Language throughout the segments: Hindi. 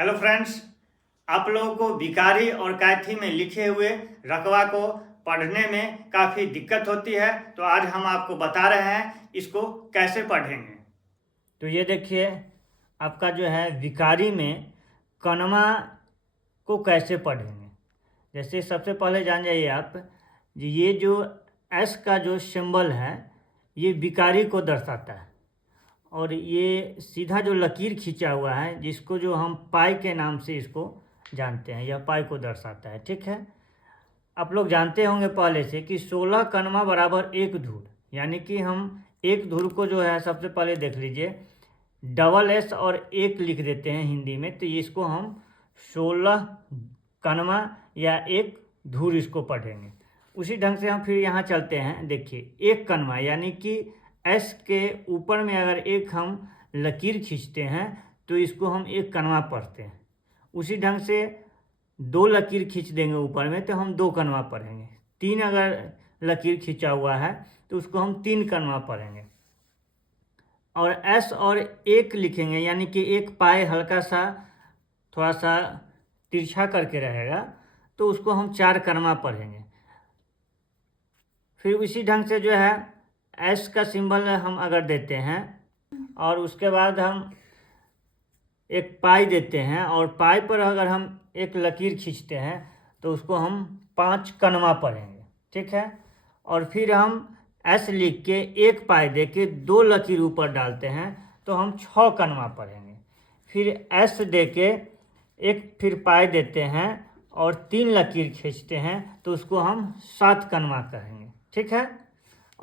हेलो फ्रेंड्स, आप लोगों को भिखारी और कैथी में लिखे हुए रकवा को पढ़ने में काफ़ी दिक्कत होती है, तो आज हम आपको बता रहे हैं इसको कैसे पढ़ेंगे। तो ये देखिए, आपका जो है भिखारी में कनवा को कैसे पढ़ेंगे। जैसे सबसे पहले जान जाइए आप, ये जो एस का जो सिंबल है ये भिखारी को दर्शाता है, और ये सीधा जो लकीर खींचा हुआ है जिसको जो हम पाई के नाम से इसको जानते हैं, यह पाई को दर्शाता है। ठीक है, आप लोग जानते होंगे पहले से कि 16 कनवा बराबर एक धूर, यानी कि हम एक धूर को जो है सबसे पहले देख लीजिए, डबल एस और एक लिख देते हैं हिंदी में, तो इसको हम 16 कनवा या एक धूर इसको पढ़ेंगे। उसी ढंग से हम फिर यहाँ चलते हैं। देखिए, एक कनवा यानी कि एस के ऊपर में अगर एक हम लकीर खींचते हैं तो इसको हम एक कनवा पढ़ते हैं। उसी ढंग से दो लकीर खींच देंगे ऊपर में तो हम दो कनवा पढ़ेंगे। तीन अगर लकीर खींचा हुआ है तो उसको हम तीन कनवा पढ़ेंगे। और एस और एक लिखेंगे, यानी कि एक पाए हल्का सा थोड़ा सा तिरछा करके रहेगा, तो उसको हम चार कनवा पढ़ेंगे। फिर उसी ढंग से जो है एस का सिंबल हम अगर देते हैं और उसके बाद हम एक पाई देते हैं, और पाई पर अगर हम एक लकीर खींचते हैं तो उसको हम पांच कनवा पढ़ेंगे। ठीक है, और फिर हम एस लिख के एक पाई दे के दो लकीर ऊपर डालते हैं तो हम 6 कनवा पढ़ेंगे। फिर एस दे के एक फिर पाई देते हैं और तीन लकीर खींचते हैं तो उसको हम 7 कनवा कहेंगे। ठीक है,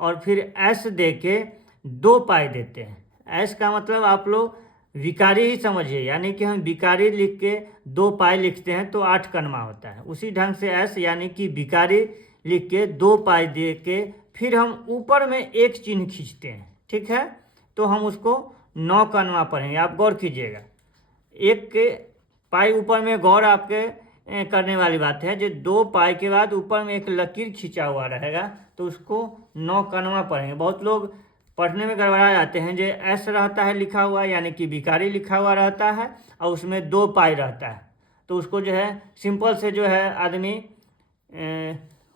और फिर एस दे के दो पाई देते हैं। एस का मतलब आप लोग भिखारी ही समझिए, यानी कि हम भिखारी लिख के दो पाई लिखते हैं तो 8 कनवा होता है। उसी ढंग से एस यानी कि भिखारी लिख के दो पाई दे के फिर हम ऊपर में एक चिन्ह खींचते हैं। ठीक है, तो हम उसको 9 कनवा पढ़ेंगे। आप गौर कीजिएगा, एक के पाई ऊपर में गौर आपके करने वाली बात है। जो दो पाई के बाद ऊपर में एक लकीर खींचा हुआ रहेगा तो उसको 9 कनवा पढ़ेंगे। बहुत लोग पढ़ने में गड़बड़ा जाते हैं। जो एस रहता है लिखा हुआ, यानी कि भिखारी लिखा हुआ रहता है और उसमें दो पाई रहता है, तो उसको जो है सिंपल से जो है आदमी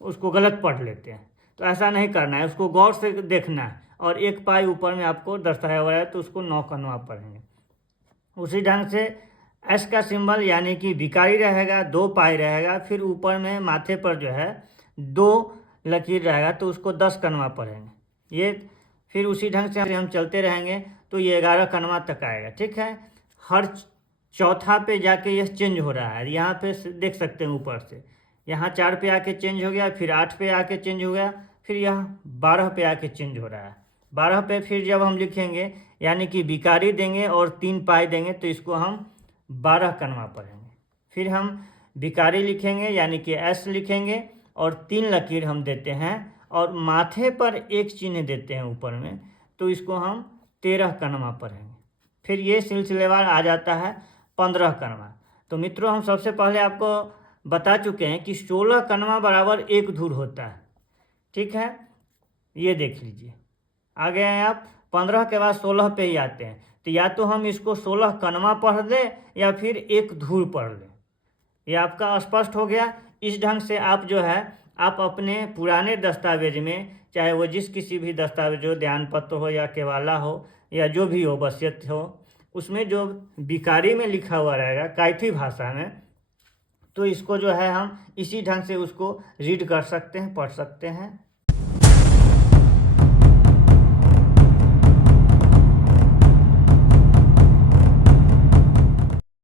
उसको गलत पढ़ लेते हैं। तो ऐसा नहीं करना है, उसको गौर से देखना है। और एक पाई ऊपर में आपको दर्शाया हुआ है तो उसको 9 कनवा पढ़ेंगे। उसी ढंग से एस का सिंबल यानी कि भिखारी रहेगा, दो पाई रहेगा, फिर ऊपर में माथे पर जो है दो लकीर रहेगा तो उसको 10 कनवा पढ़ेंगे। ये फिर उसी ढंग से हम चलते रहेंगे तो ये 11 कनवा तक आएगा। ठीक है, हर चौथा पे जाके यह चेंज हो रहा है। यहाँ पे देख सकते हैं ऊपर से, यहाँ 4 पे आके चेंज हो गया, फिर 8 पे आके चेंज हो गया, फिर यहाँ 12 पे आके चेंज हो रहा है। 12 पे फिर जब हम लिखेंगे यानी कि भिखारी देंगे और 3 पाई देंगे तो इसको हम 12 कनवा पढ़ेंगे। फिर हम भिखारी लिखेंगे यानी कि एस लिखेंगे और 3 लकीर हम देते हैं और माथे पर एक चिन्ह देते हैं ऊपर में, तो इसको हम 13 कनवा पढ़ेंगे। फिर ये सिलसिलेवार आ जाता है 15 कनवा। तो मित्रों, हम सबसे पहले आपको बता चुके हैं कि 16 कनवा बराबर एक धूर होता है। ठीक है, ये देख लीजिए, आ गए हैं आप। 15 के बाद 16 पे ही आते हैं, तो या तो हम इसको 16 कनवा पढ़ दें या फिर एक धूर पढ़ लें। ये आपका स्पष्ट हो गया। इस ढंग से आप जो है आप अपने पुराने दस्तावेज में, चाहे वो जिस किसी भी दस्तावेज हो, ध्यान पत्र हो या केवाला हो या जो भी हो, वसीयत हो, उसमें जो भिखारी में लिखा हुआ रहेगा कैथी भाषा में, तो इसको जो है हम इसी ढंग से उसको रीड कर सकते हैं, पढ़ सकते हैं।